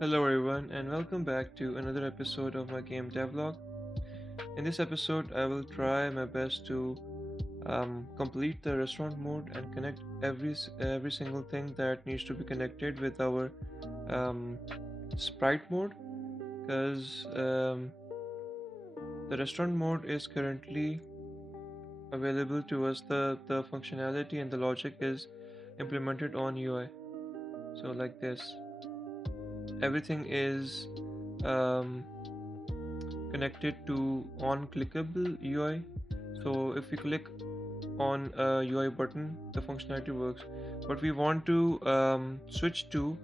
Hello everyone and welcome back to another episode of my game Devlog. In this episode I will try my best to complete the restaurant mode and connect every single thing that needs to be connected with our um, sprite mode because the restaurant mode is currently available to us. The functionality and the logic is implemented on UI. So like this, everything is um, connected to on clickable UI. So if we click on a UI button, the functionality works. But we want to switch to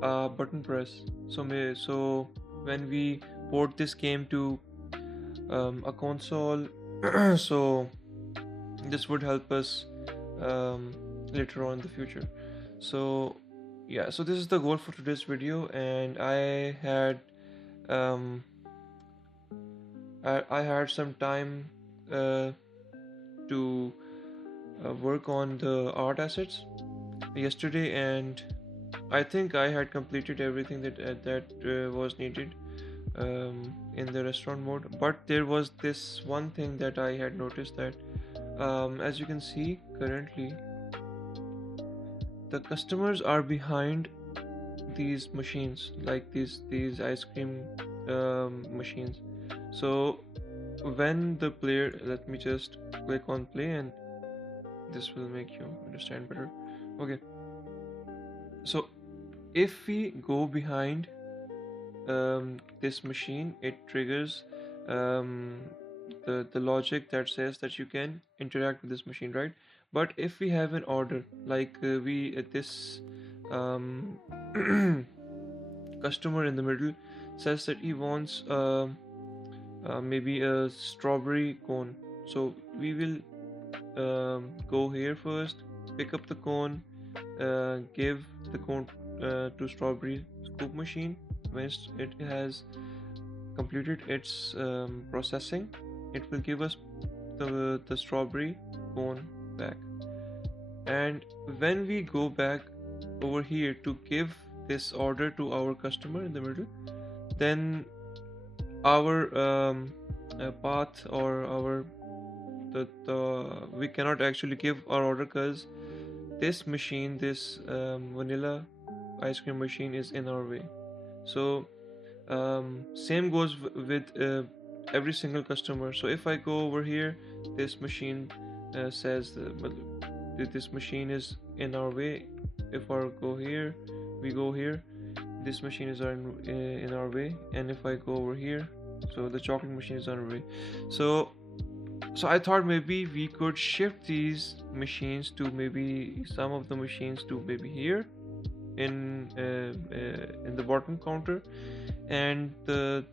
button press. So when we port this game to a console, so this would help us um, later on in the future. So yeah, so this is the goal for today's video, and um, I had some time uh, to work on the art assets yesterday, and I think I had completed everything that was needed in the restaurant mode. But there was this one thing that I had noticed that, as you can see currently, the customers are behind these machines, like these ice cream machines. So when the player, let me just click on play, and this will make you understand better. Okay, so if we go behind this machine, it triggers um, the logic that says that you can interact with this machine, right? But if we have an order, like we this um, customer in the middle says that he wants maybe a strawberry cone, so we will go here first, pick up the cone, give the cone to strawberry scoop machine. When it has completed its processing, it will give us the strawberry cone back. And when we go back over here to give this order to our customer in the middle, then our path or our the we cannot actually give our order because this machine, this vanilla ice cream machine, is in our way. So same goes with every single customer. So if I go over here, this machine says this machine is in our way. If I go here, we go here, this machine is in our way. And if I go over here, so the chocolate machine is on our way. So I thought maybe we could shift these machines to maybe some of the machines to maybe here in the bottom counter, and the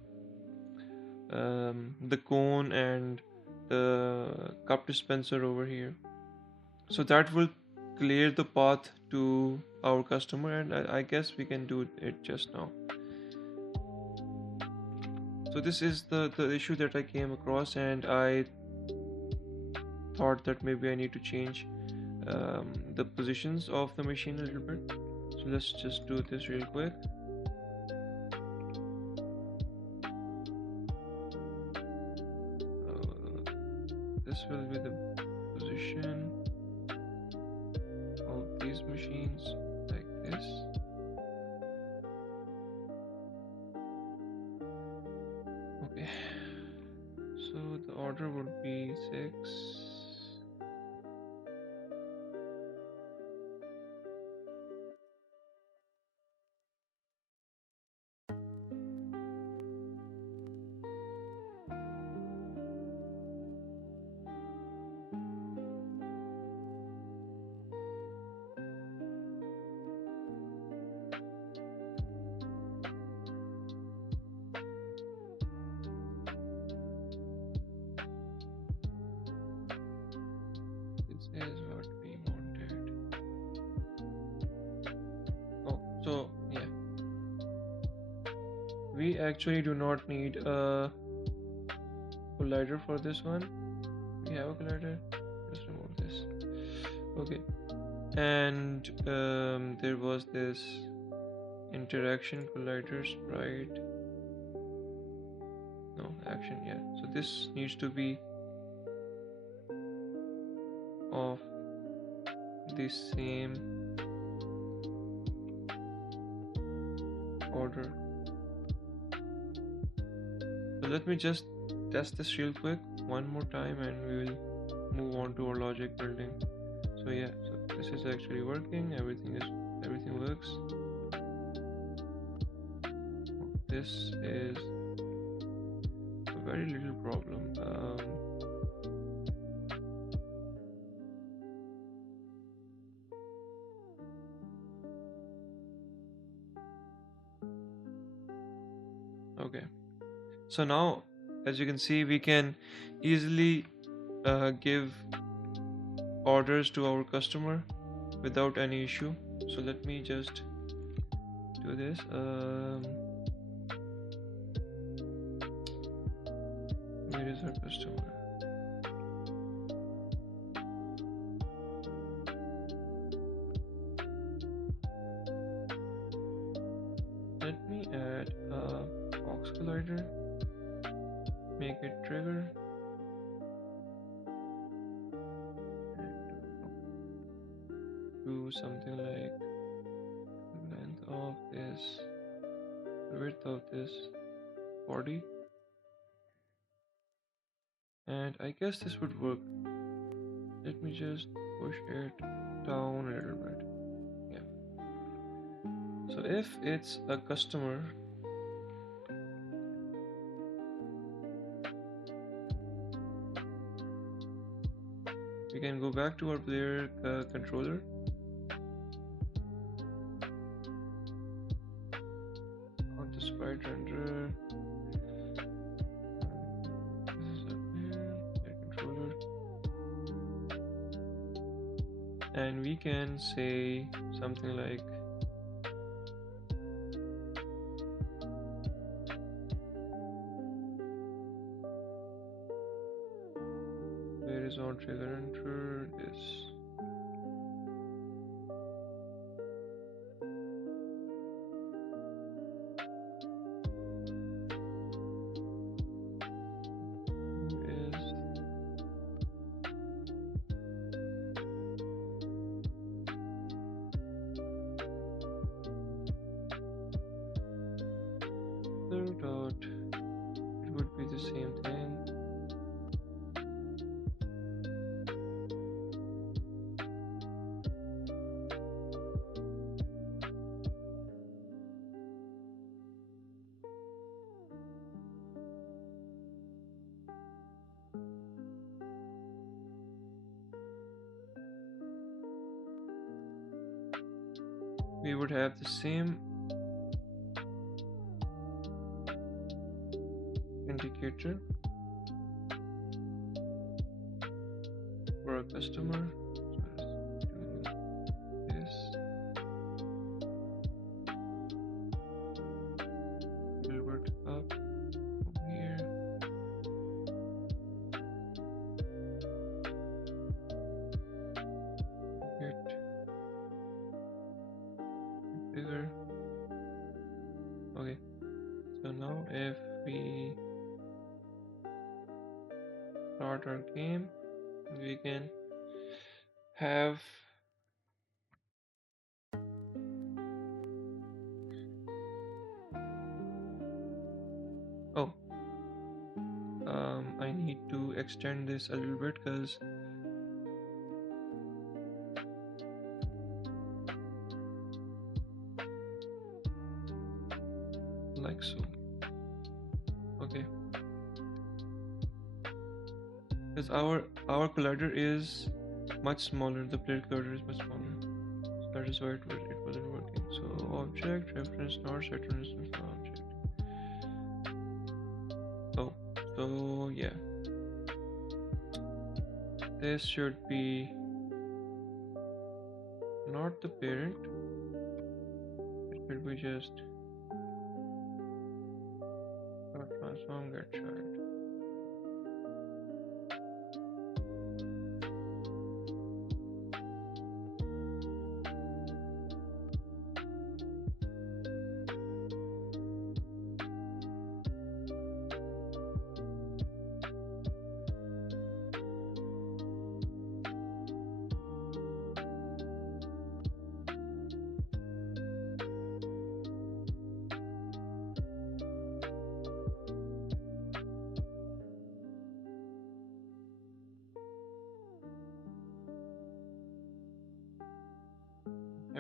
cone and the cup dispenser over here. So that will clear the path to our customer, and I guess we can do it just now. So this is the issue that I came across, and I thought that maybe I need to change the positions of the machine a little bit. So let's just do this real quick. This will be the position of these machines, like this. Okay, so the order would be 6. This is what we wanted. Oh, so yeah, we actually do not need a collider for this one. We have a collider. Just remove this. Okay, and there was this interaction collider sprite. No, action, yeah. So this needs to be of the same order. So let me just test this real quick one more time and we will move on to our logic building. So yeah, so this is actually working, everything works. This is a very little problem. Okay, so now as you can see we can easily give orders to our customer without any issue. So let me just do this. Where is our customer? Let me add a box collider, make it trigger, and do something like length of this, width of this 40, and I guess this would work. Let me just push it down a little bit. Yeah. So if it's a customer, we can go back to our player controller. On the sprite render, this is up here, player controller, and we can say something like where is on trigger enter this. Dot, it would be the same thing. We would have the same indicator for a customer. So let's do this. Will work up over here. Get bigger. Okay. So now if we start our game, we can have oh I need to extend this a little bit because like so. Okay, because our collider is much smaller, the player collider is much smaller, so that is why it wasn't working. So object reference not set on instance object. Oh, so yeah, this should be not the parent, it should be just dot transform get child.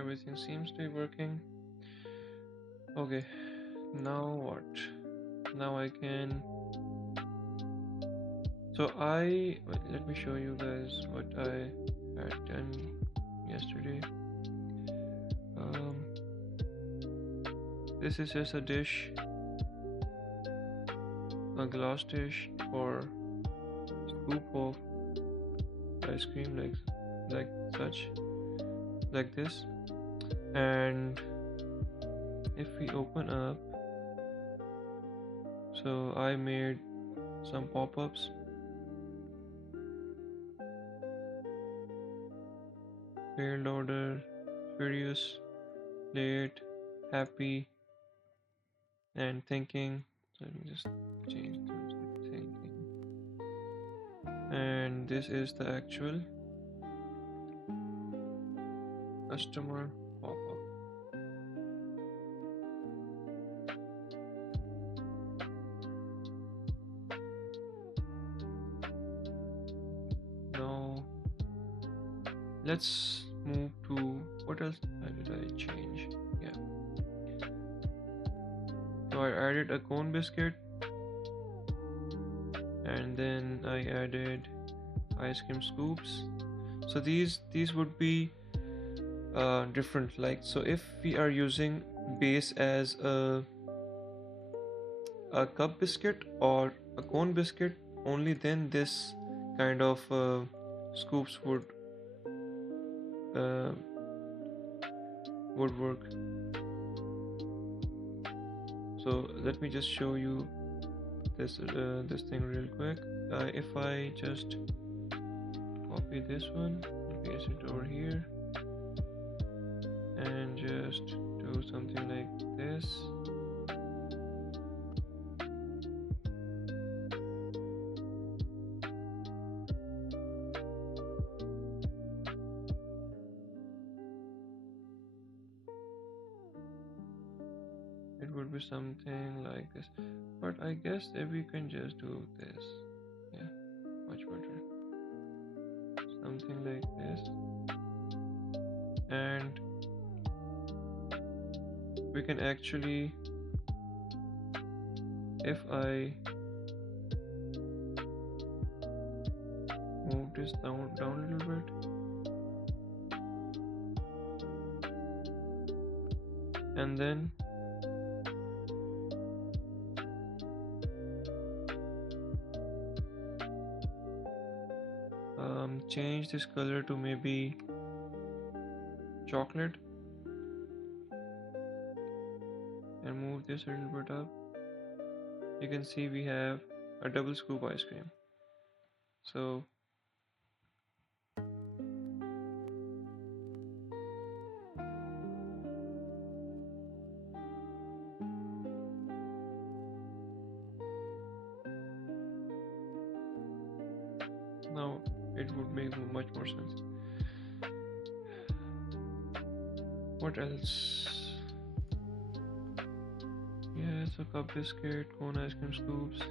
everything seems to be working. Okay, now what? Now I can. So let me show you guys what I had done yesterday. This is just a dish, a glass dish for scoop of ice cream, like such, like this. And if we open up, so I made some pop-ups. Failed order, furious, late, happy, and thinking. So let me just change this to thinking. And this is the actual customer pop-up. Now let's move to what else did I change? Yeah. So I added a cone biscuit, and then I added ice cream scoops. So these would be different. Like, so if we are using base as a cup biscuit or a cone biscuit, only then this kind of scoops would work. So let me just show you this thing real quick. If I just copy this one, paste it over here, and just do something like this. It would be something like this, but I guess if we can just do this, yeah, much better. Something like this, and we can actually, if I move this down a little bit, and then change this color to maybe chocolate, and move this a little bit up. You can see we have a double scoop ice cream. So now it would make much more sense. What else? Yeah, so cup biscuit, cone ice cream scoops,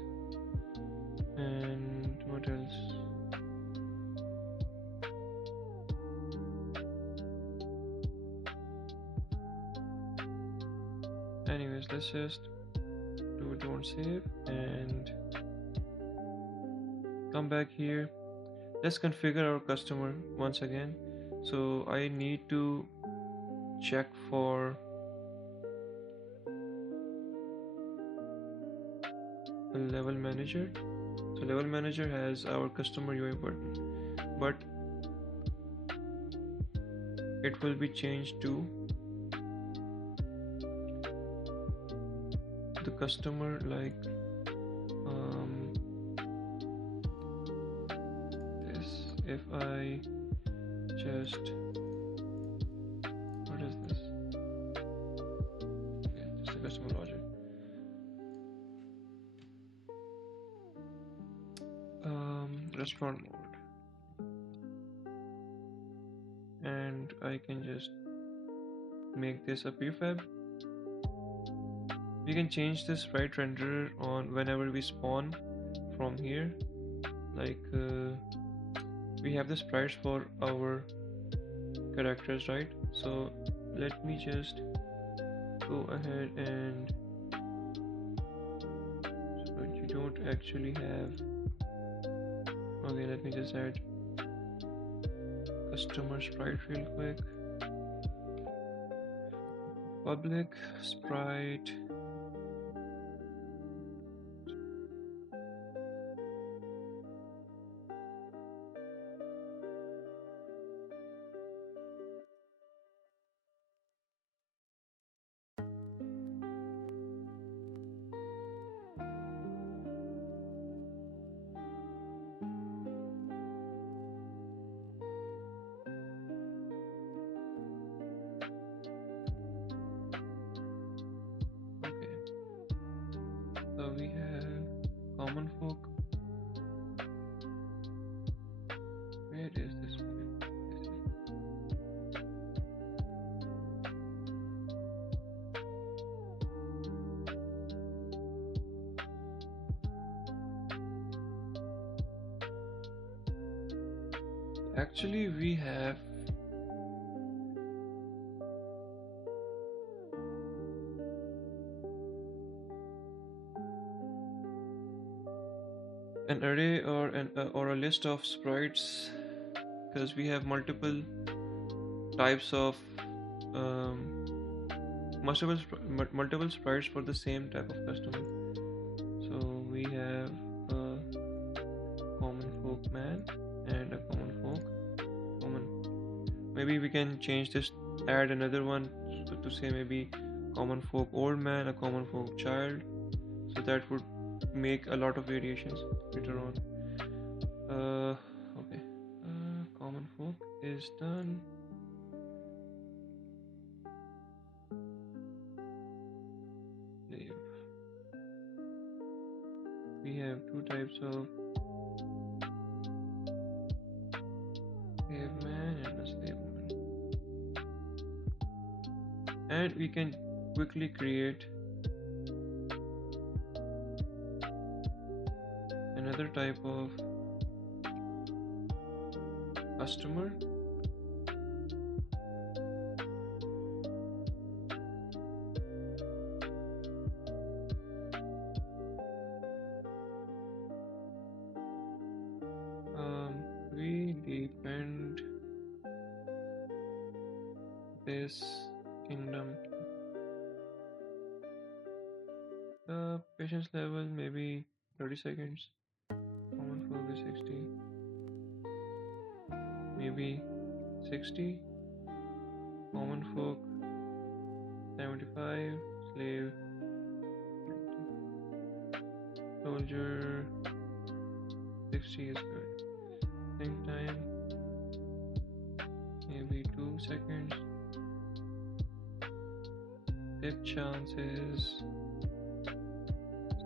and what else? Anyways, let's just do don't save and come back here. Let's configure our customer once again. So I need to check for the level manager. So level manager has our customer UI button, but it will be changed to the customer, like this. If I just, what is this? Okay, just the customer logic. Restaurant mode, and I can just make this a prefab. We can change the sprite renderer on whenever we spawn from here. Like we have the sprites for our characters, right? So let me just go ahead and so you don't actually have. Okay, let me just add customer sprite real quick. Public sprite. Okay, so we have common folk. Where is this one? This is- Actually, we have an array or a list of sprites because we have multiple types of um, multiple sprites for the same type of customer. So we have a common folk man and a common folk woman. Maybe we can change this, add another one to say maybe common folk old man, a common folk child. So that would make a lot of variations later on. Okay. Common folk is done. Slave. We have two types of slave man and a slave woman, and we can quickly create another type of customer. We depend this kingdom. The patience level maybe 30 seconds. Common folk is 60. Maybe 60. Common folk 75. Slave 90. Soldier 60 is good. Think time maybe 2 seconds. Hit chance is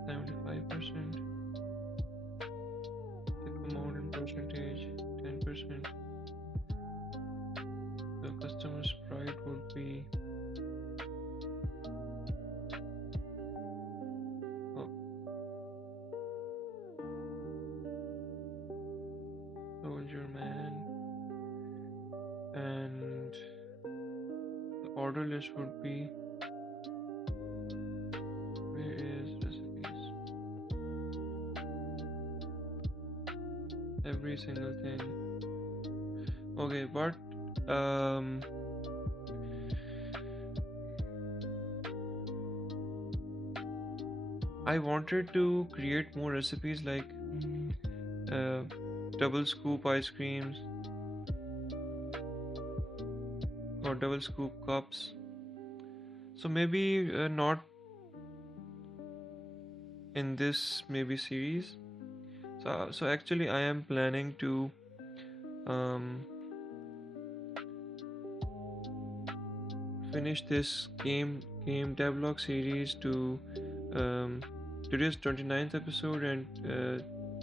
75%. Hit amount in percentage 10%. The customer sprite would be oh, soldier man, and the order list would be, where is recipes? Every single thing. Okay, but I wanted to create more recipes like uh, double scoop ice creams or double scoop cups. So maybe not in this maybe series. So actually I am planning to um, finish this game devlog series to today's 29th episode and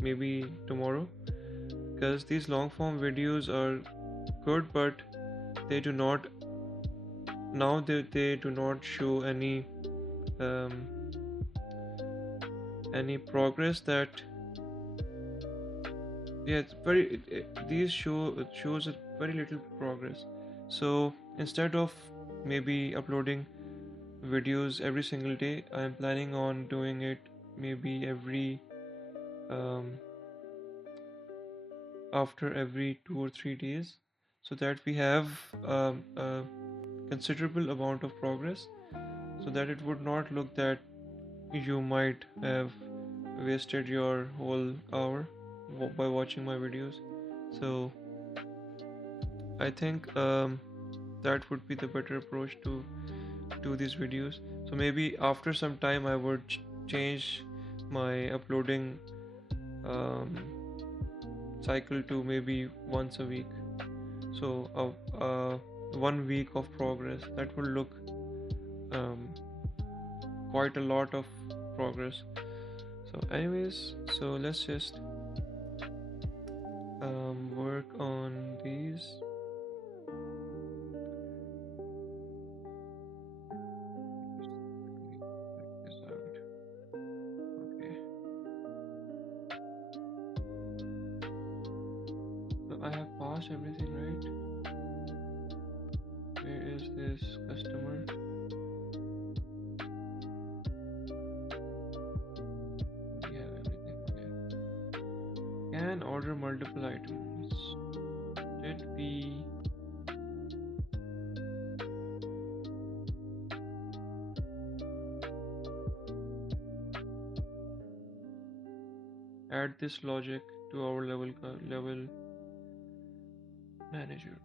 maybe tomorrow, because these long form videos are good, but they do not they do not show um, any progress that yeah it's very these shows a very little progress. So instead of maybe uploading videos every single day. I'm planning on doing it maybe um, after every 2 or 3 days, so that we have a considerable amount of progress, so that it would not look that you might have wasted your whole hour by watching my videos. So I think that would be the better approach to do these videos. So maybe after some time I would change my uploading um, cycle to maybe once a week. So 1 week of progress, that will look um, quite a lot of progress. So anyways, so let's just work on these. Check this out. Okay, so I have passed everything, right? Where is this customer? We have everything. Okay. Can order multiple items. Did we add this logic to our level manager?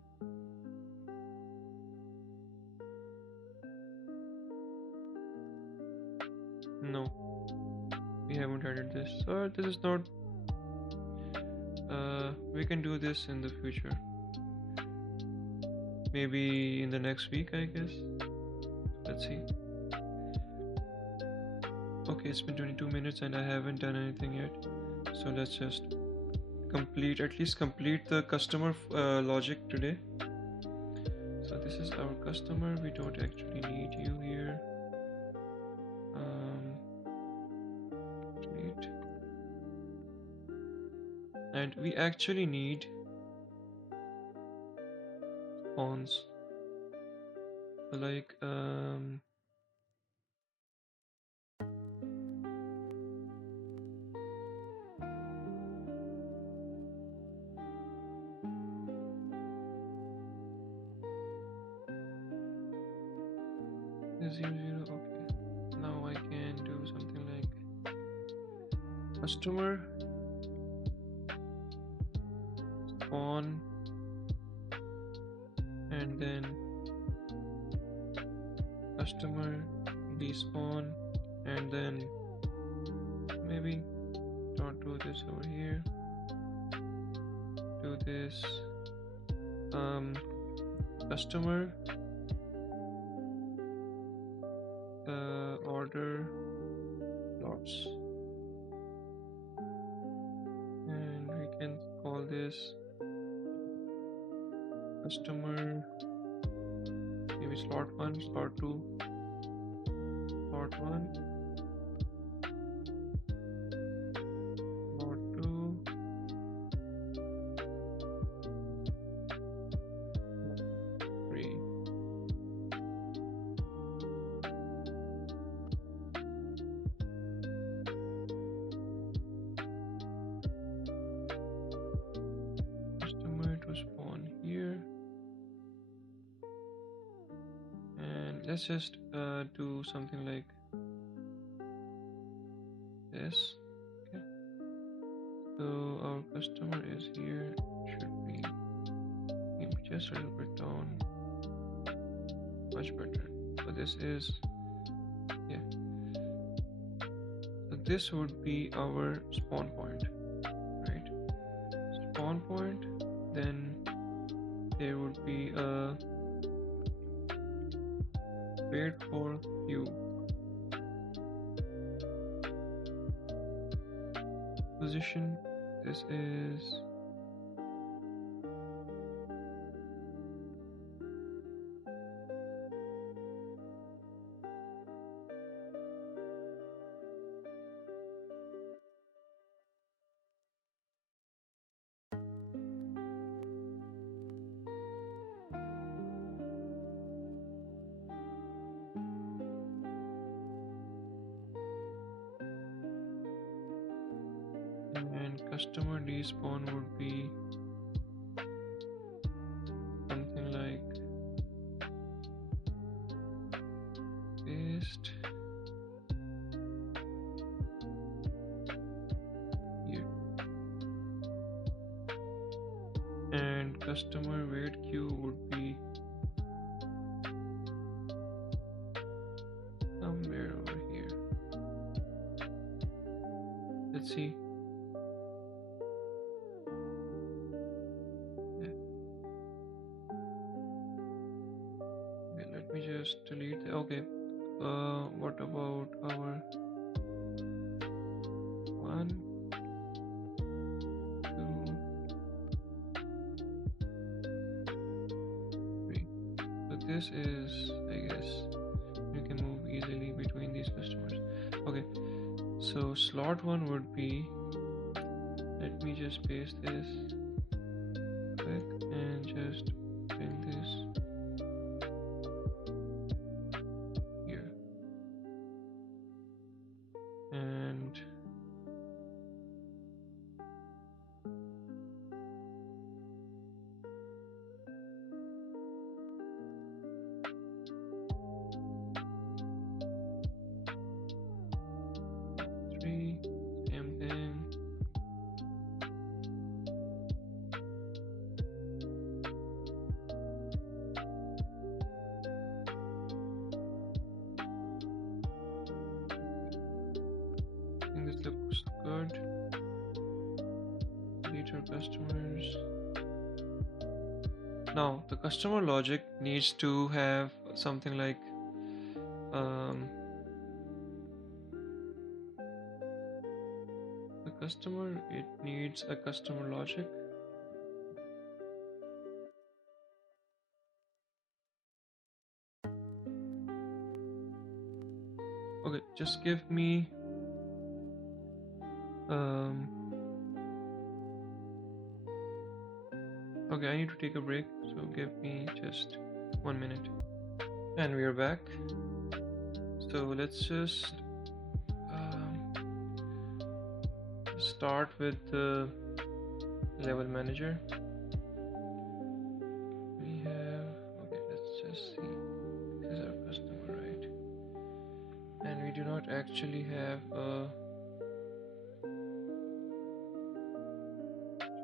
No, we haven't added this. So this is not. We can do this in the future. Maybe in the next week, I guess. Let's see. Okay, it's been 22 minutes and I haven't done anything yet. So let's just at least complete the customer logic today. So this is our customer. We don't actually need you here. Delete. And we actually need spawns. So like zero zero. Okay. Now I can do something like customer spawn and then customer despawn, and then maybe don't do this over here, do this customer order lots, and we can call this customer maybe slot 1, slot 2, slot 1, slot 2, 3. Customer to spawn here, and let's just do something like this. Okay. So our customer is here, should be maybe just a little bit down, much better. So this is, yeah, so this would be our spawn point, right? Spawn point, then there would be a wait for you position. This is and customer despawn would be something like paste here, and customer wait queue would be somewhere over here. Let's see. Yeah. Okay, let me just delete. Okay. What about our 1, 2, 3? So this is, I guess, you can move easily between these customers. Okay. So slot 1 would be, let me just paste this quick and just bring this here, and three, same thing. I think this looks good. Delete our customers. Now the customer logic needs to have something like the customer, it needs a customer logic. Okay, just give me okay, I need to take a break, so give me just 1 minute. And we are back. So let's just start with the level manager. We have, okay, let's just see. This is our customer, right? And we do not actually have a,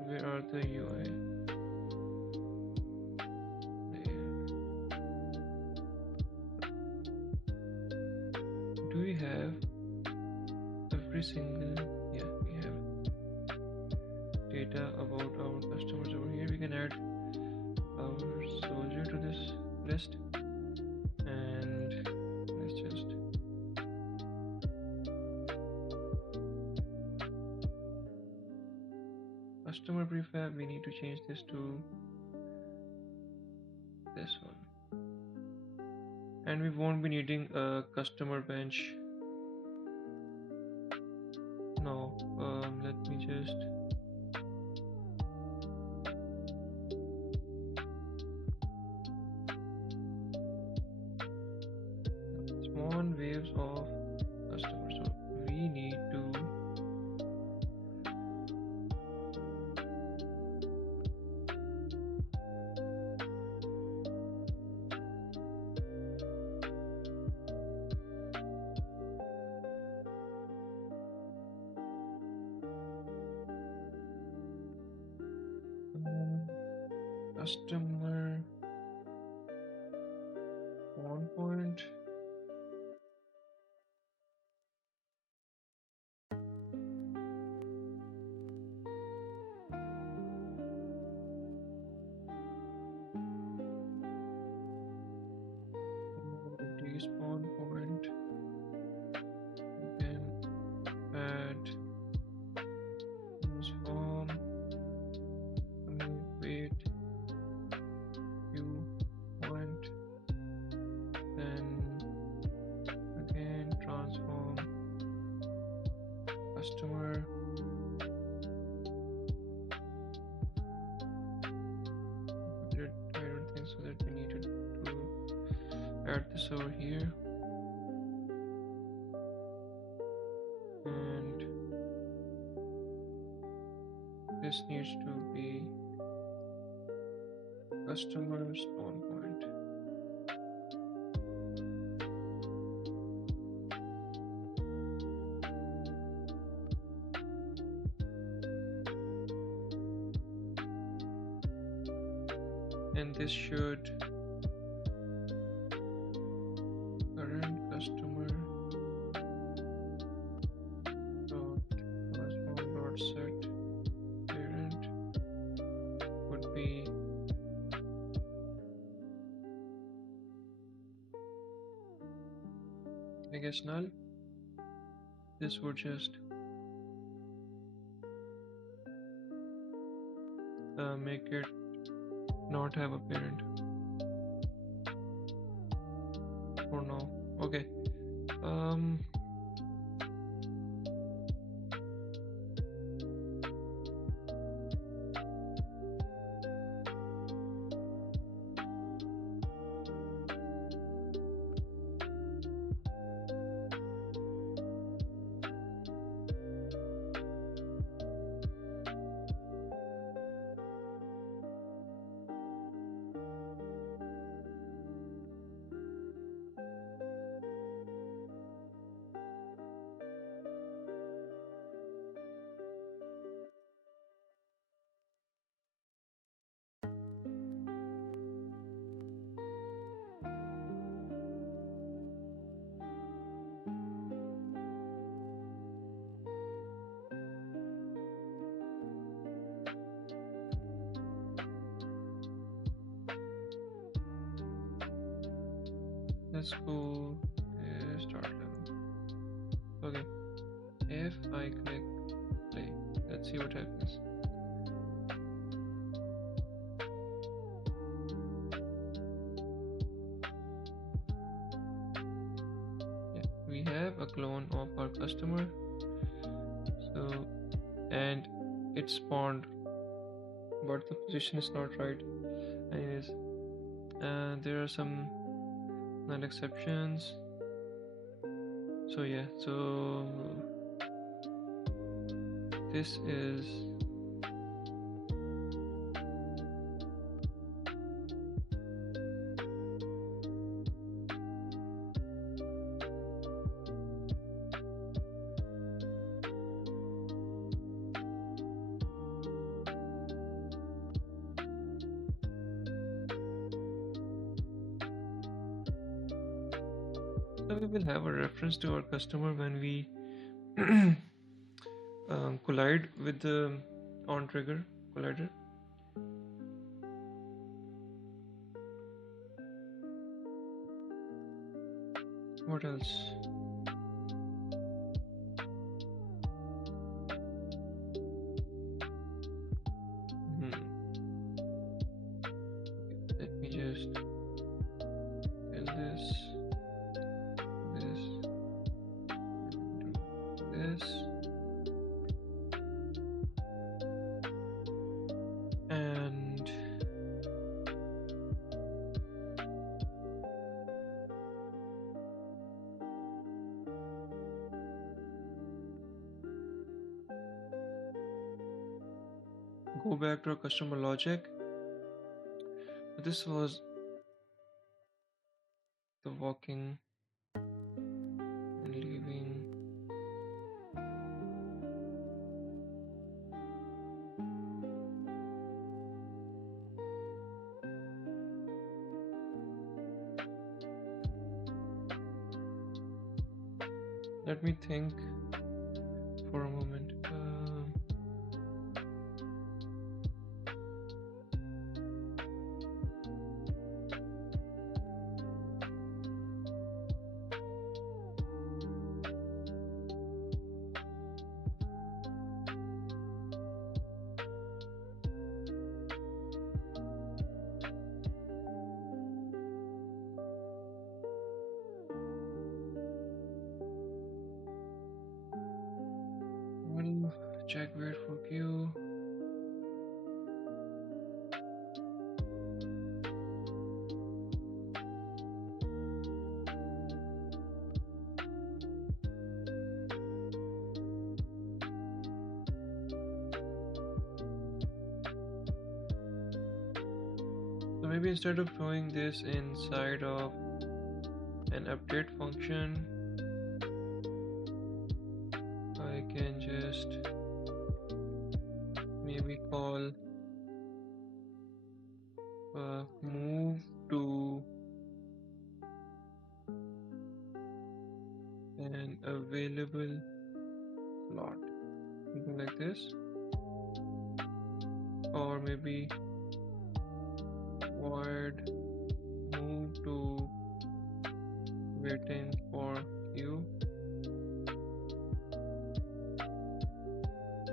where are the UI? Do we have every single, yeah, we have data about our customers over here. We can add our soldier to this list, and let's just customer prefab, we need to change this to this one, and we won't be needing a customer bench. No, let me just small waves of customers, so we need to customer 1 point. Despawn point. We can add transform, wait, view point, then again transform customer. I don't think so that we need to add this over here, and this needs to be customer spawn point. And this should current customer dot correspond dot set parent would be I guess null. This would just make it not have a parent for now. Okay. Let's go start level. Okay, if I click play, let's see what happens. Yeah, we have a clone of our customer. So, and it spawned, but the position is not right. Anyways, there are some null exceptions. So yeah, so this is so we will have a reference to our customer when we collide with the on trigger collider. What else? Let me just tell this, and go back to our customer logic. This was the walking and leaving. Let me think for a moment. We'll check wait for queue. maybe instead of doing this inside of an update function, I can just maybe call move to an available slot, something like this, or maybe void move to waiting for you,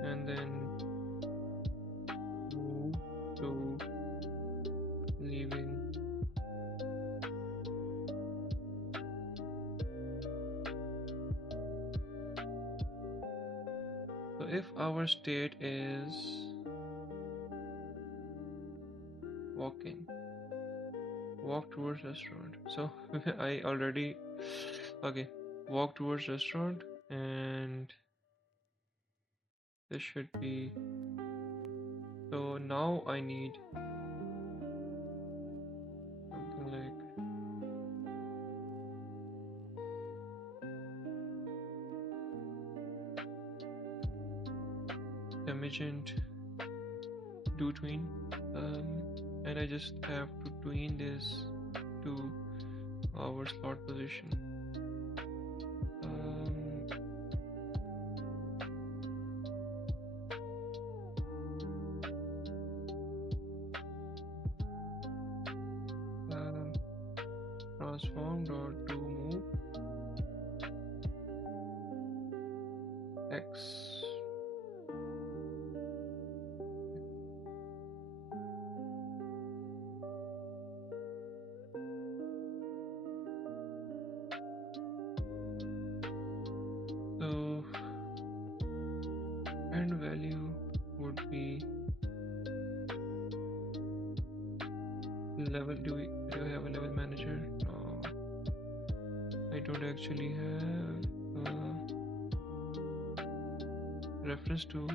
and then move to leaving. So if our state is walk towards restaurant, so I already okay, walk towards restaurant, and this should be, so now I need something like emergent do tween, and I just have to tween this to our slot position. Transform dot to move x. So end value would be level. Do you have a level manager? No, I don't actually have reference to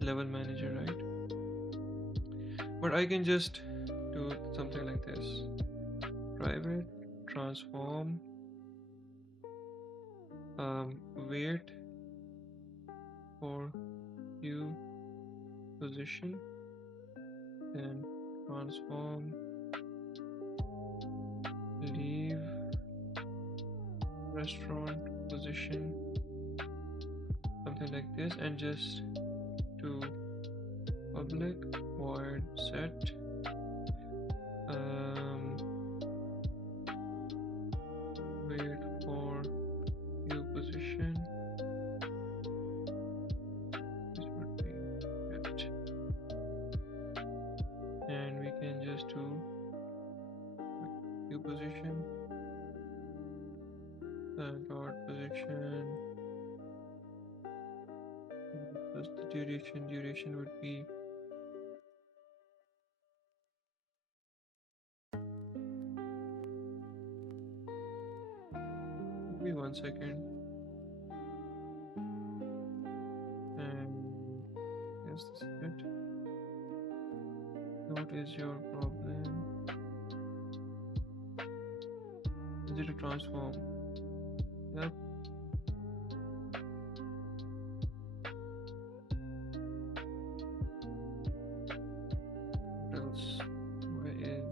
level manager, right? But I can just do something like this: private transform wait for you position, then transform leave restaurant position, something like this, and just to public void set wait for you position. This would be it, and we can just do you position dot position plus the duration would be maybe 1 second, and yes, this is it. What is your problem? Is it a transform? Yep. What else? Where is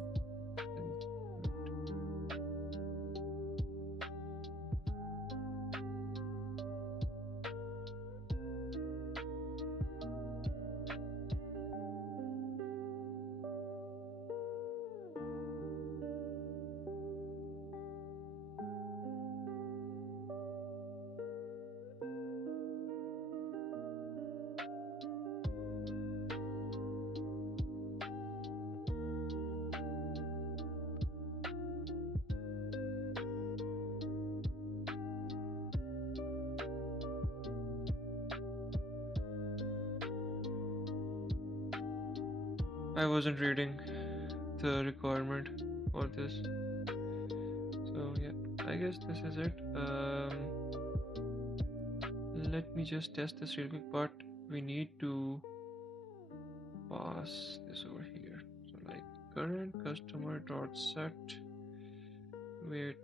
I wasn't reading the requirement for this, so yeah, I guess this is it. Let me just test this real quick, but we need to pass this over here, so like current customer dot set wait.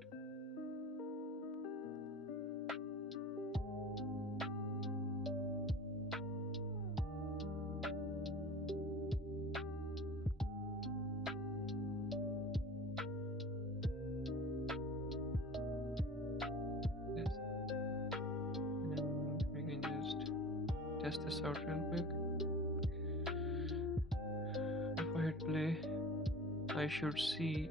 Yes, and we can just test this out real quick. If I hit play, I should see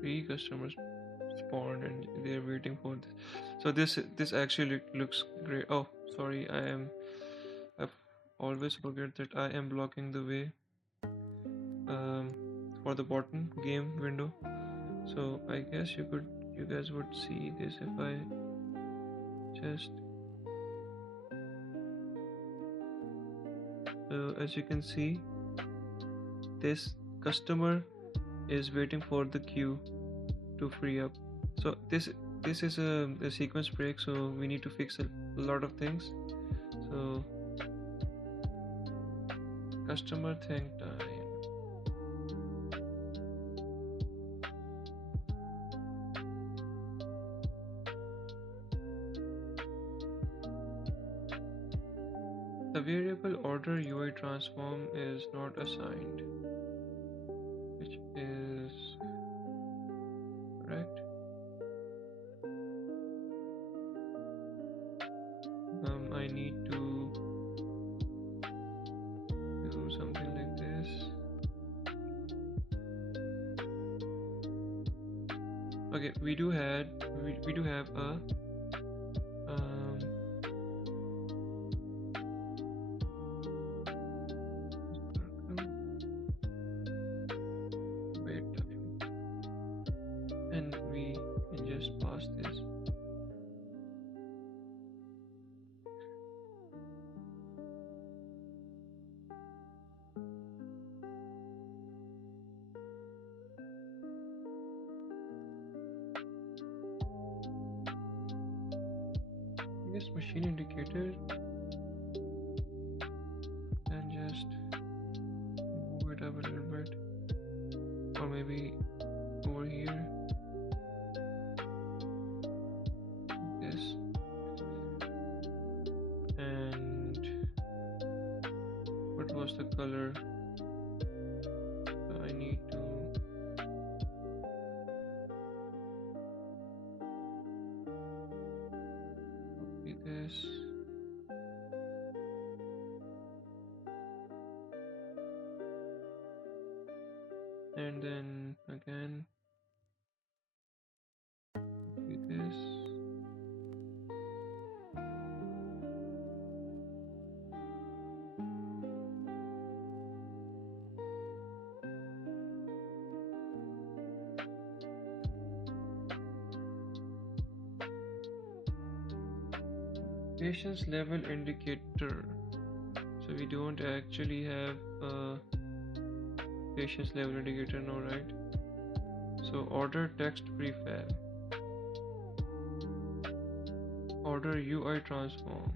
three customers spawned and they're waiting for this. So this actually looks great. Oh, sorry, I always forget that I am blocking the way for the button game window. So I guess you guys would see this if I just as you can see, this customer is waiting for the queue to free up. So this is a sequence break, so we need to fix a lot of things. So customer think time. The variable order UI transform is not assigned, which is correct. I need to do something like this. Okay, we do have a wait time, and we can just pass this. I guess machine indicator, and just move it up a little bit, or maybe over here, like this. And what was the color? So I need to copy this. And then again copy this. Patience level indicator. So we don't actually have a patience level indicator now, right? So order text prefab, order UI transform.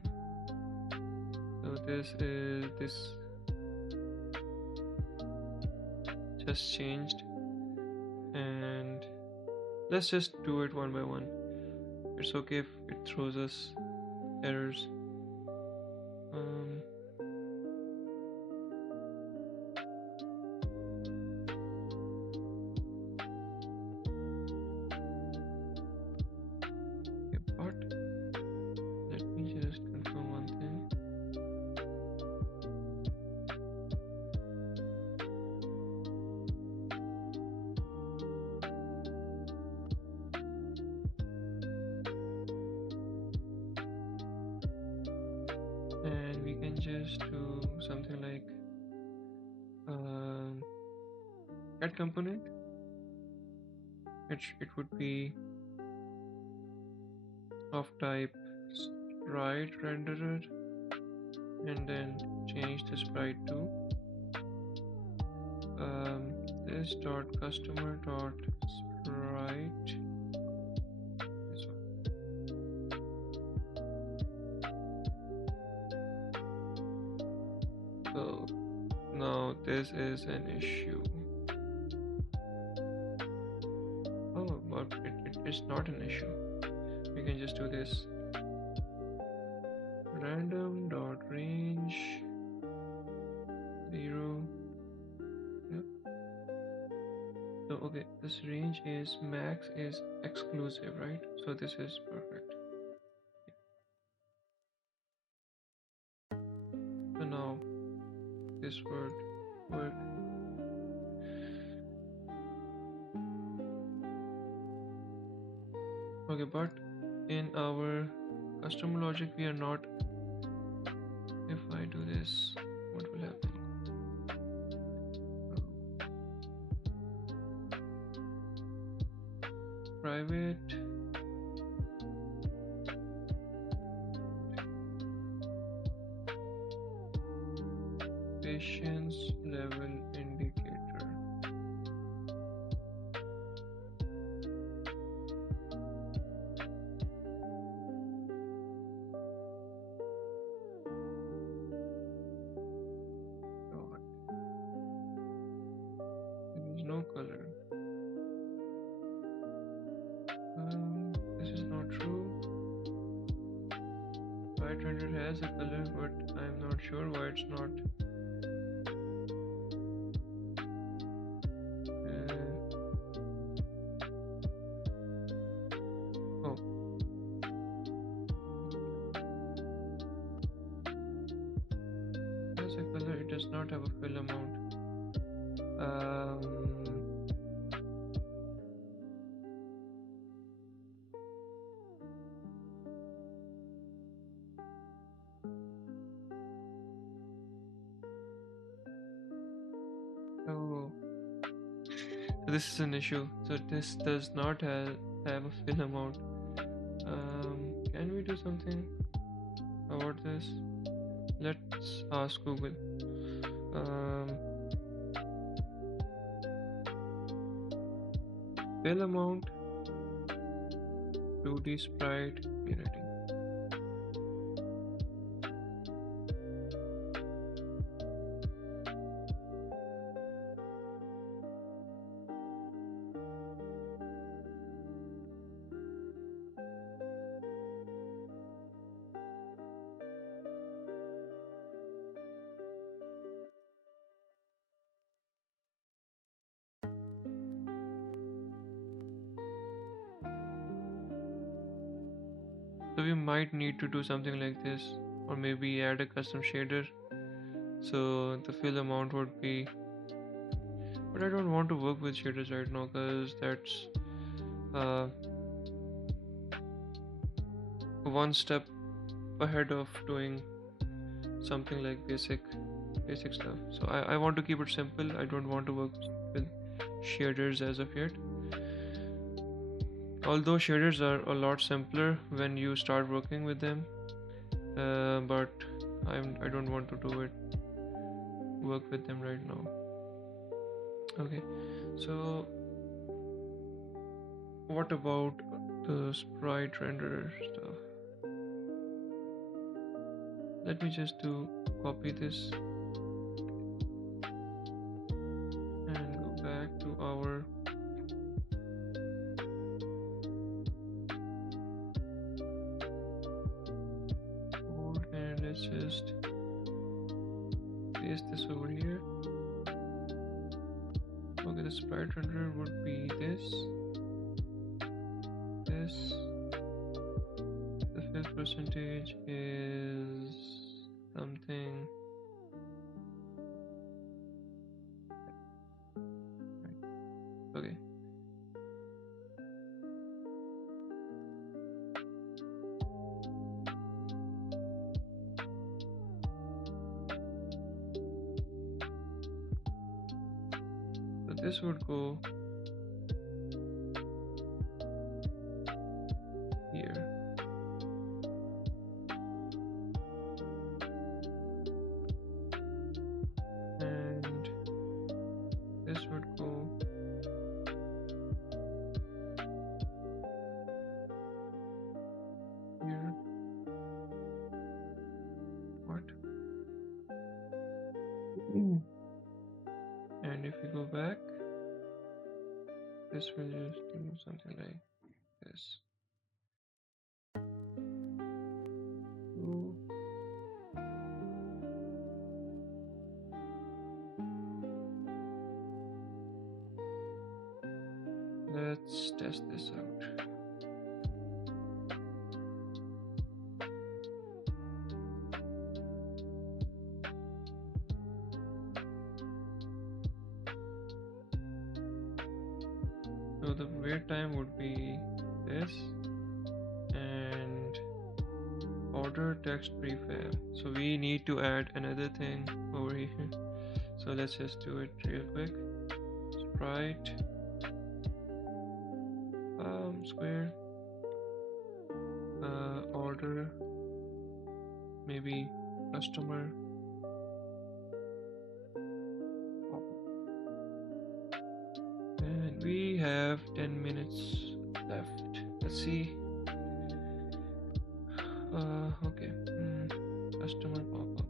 So this just changed, and let's just do it one by one. It's okay if it throws us errors. But let me just confirm one thing. And we can just do something like add component. It would be of type sprite renderer, and then change the sprite to this dot customer dot sprite, this one. this is an issue. Oh, but it is not an issue. We can just do this. Random dot range 0. Yep. So okay, this range is max is exclusive, right? So this is perfect. So now this would work. Okay, but in our custom logic we are not. If I do this, what will happen? Private patience level indicator. Dot. There is no color. This is not true. Sprite render has a color, but I'm not sure why it's not. Oh, it has a color. It does not have a fill amount. Oh, so this is an issue. So this does not have a fill amount. Can we do something about this? Let's ask Google. Fill amount 2D sprite unity. So we might need to do something like this, or maybe add a custom shader. So the fill amount would be, but I don't want to work with shaders right now because that's uh, one step ahead of doing something like basic stuff. So I want to keep it simple. I don't want to work with shaders as of yet. Although shaders are a lot simpler when you start working with them, but I don't want to do it work with them right now. Okay, so what about the sprite renderer stuff? Let me just copy this and go back to our code and let's just paste this over here. Okay, the sprite renderer would be this. The fifth percentage is something. Okay. So this would go here. And this would go here. What? if we go back, this will just do something like this. Ooh. Let's test this out. So the wait time would be this, and order text prefab. So we need to add another thing over here. So let's just do it real quick. Sprite square order, maybe customer. And we have 10 minutes left. Let's see. Okay. Customer pop-up.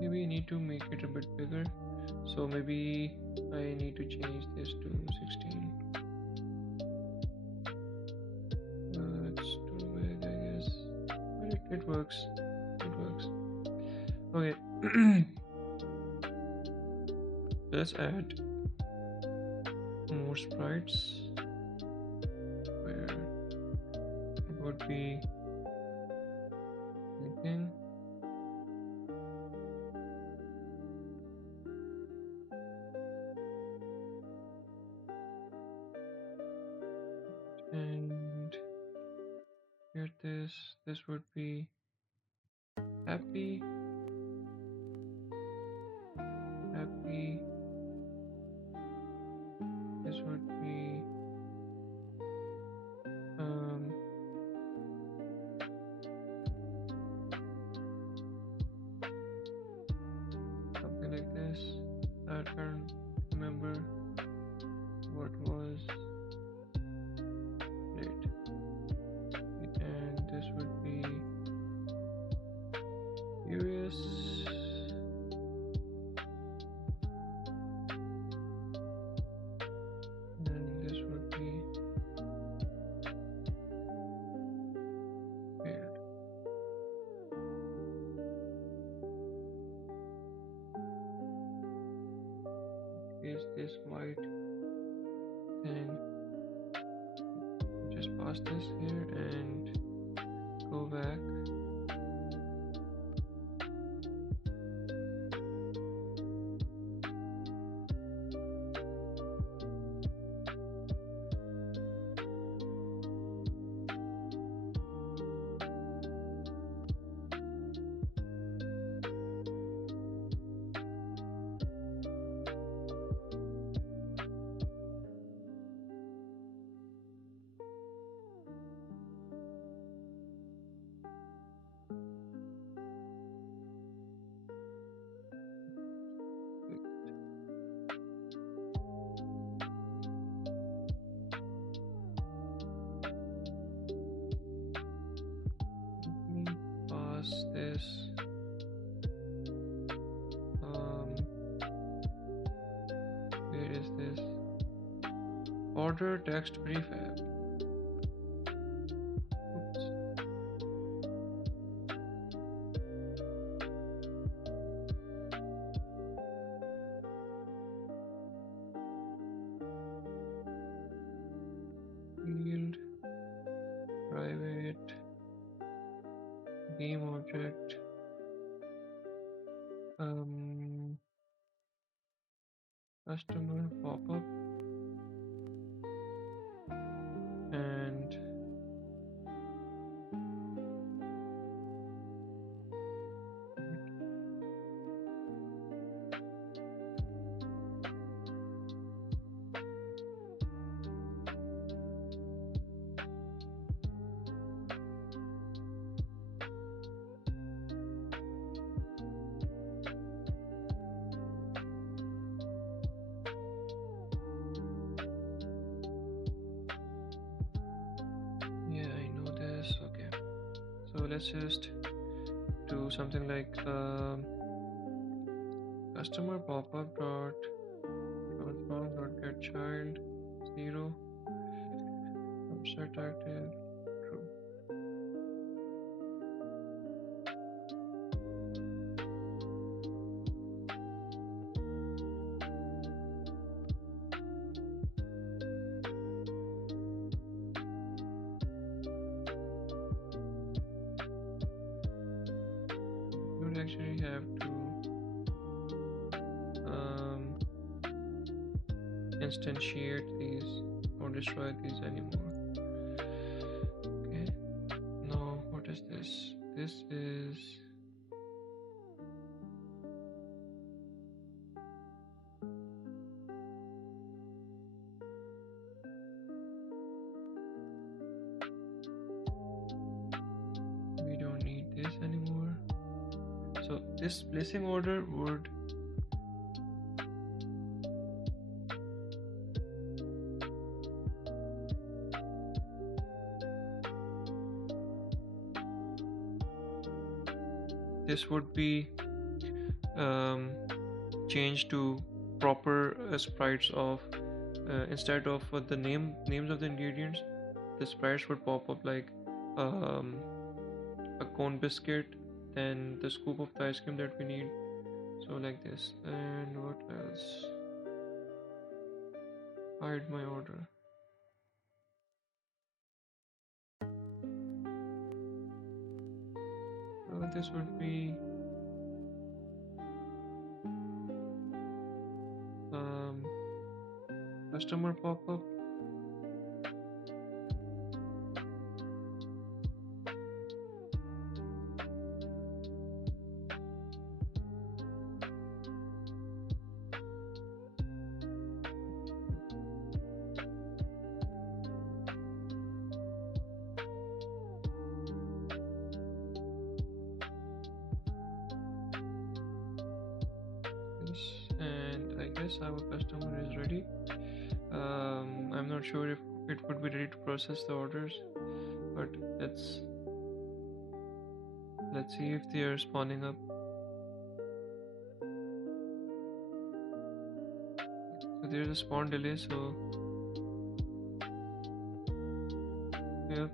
Maybe I need to make it a bit bigger. So maybe I need to change this to 16. It's too big, I guess. But it works. It works. Okay. Let's add more sprites where it would be anything. And here this would be happy. This would be something like this. I can't remember what was it. And this would be furious. And this would be weird. Is this white thing? Just pass this here and go back. Pass this. Where is this? Order text prefab. Oops. Field, private, game object, customer pop-up, and let's just do something like customer pop-up dot get child 0 set active true. You would actually have to instantiate these or destroy these anymore. Okay, now what is this? This is we don't need this anymore. So this placing order would be changed to proper sprites of instead of the names of the ingredients, the sprites would pop up like um, a cone biscuit, then the scoop of the ice cream that we need, so like this. And what else? Hide my order. So this would be customer pop-up. And I guess our customer is ready. I'm not sure if it would be ready to process the orders, but let's see if they are spawning up. So there's a spawn delay, so yep,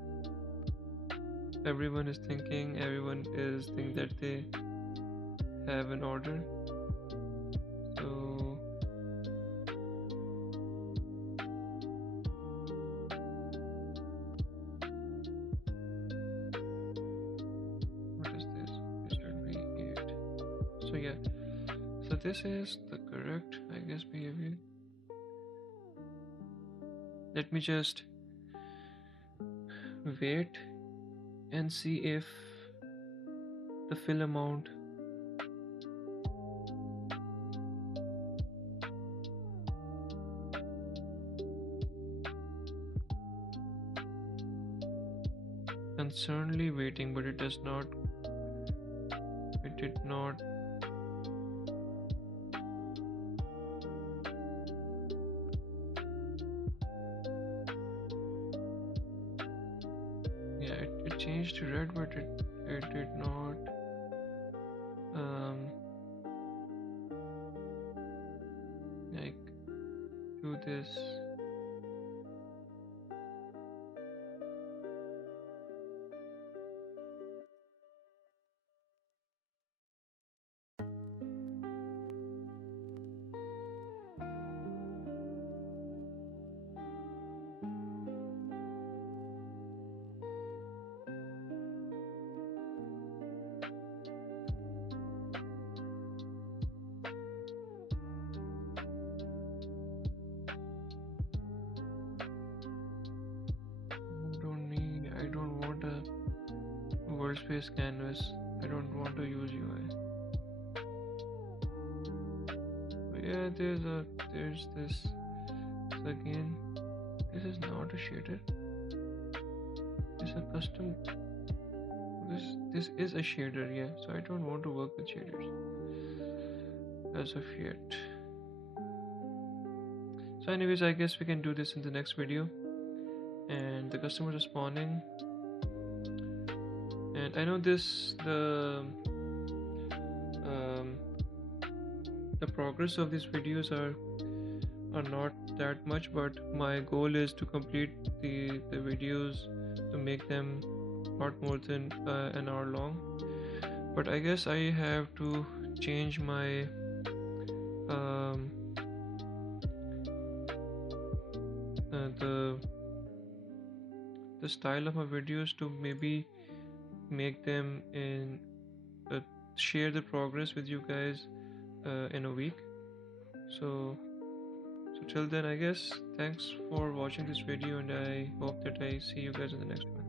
everyone is thinking that they have an order. So what is this? This should be 8. So yeah, so this is the correct, I guess, behavior. Let me just wait and see if the fill amount concernedly waiting, but it did not yeah, it changed to red, but it did not like do this. I don't want a world space canvas. I don't want to use UI. But yeah, there's this. So again, this is not a shader. This is a custom. This is a shader, yeah. So I don't want to work with shaders as of yet. So anyways, I guess we can do this in the next video. And the customers are spawning, And I know um, the progress of these videos are not that much, but my goal is to complete the videos, to make them not more than an hour long. But I guess I have to change my um, the style of my videos to maybe make them in uh, share the progress with you guys in a week. So till then, I guess thanks for watching this video, and I hope that I see you guys in the next one.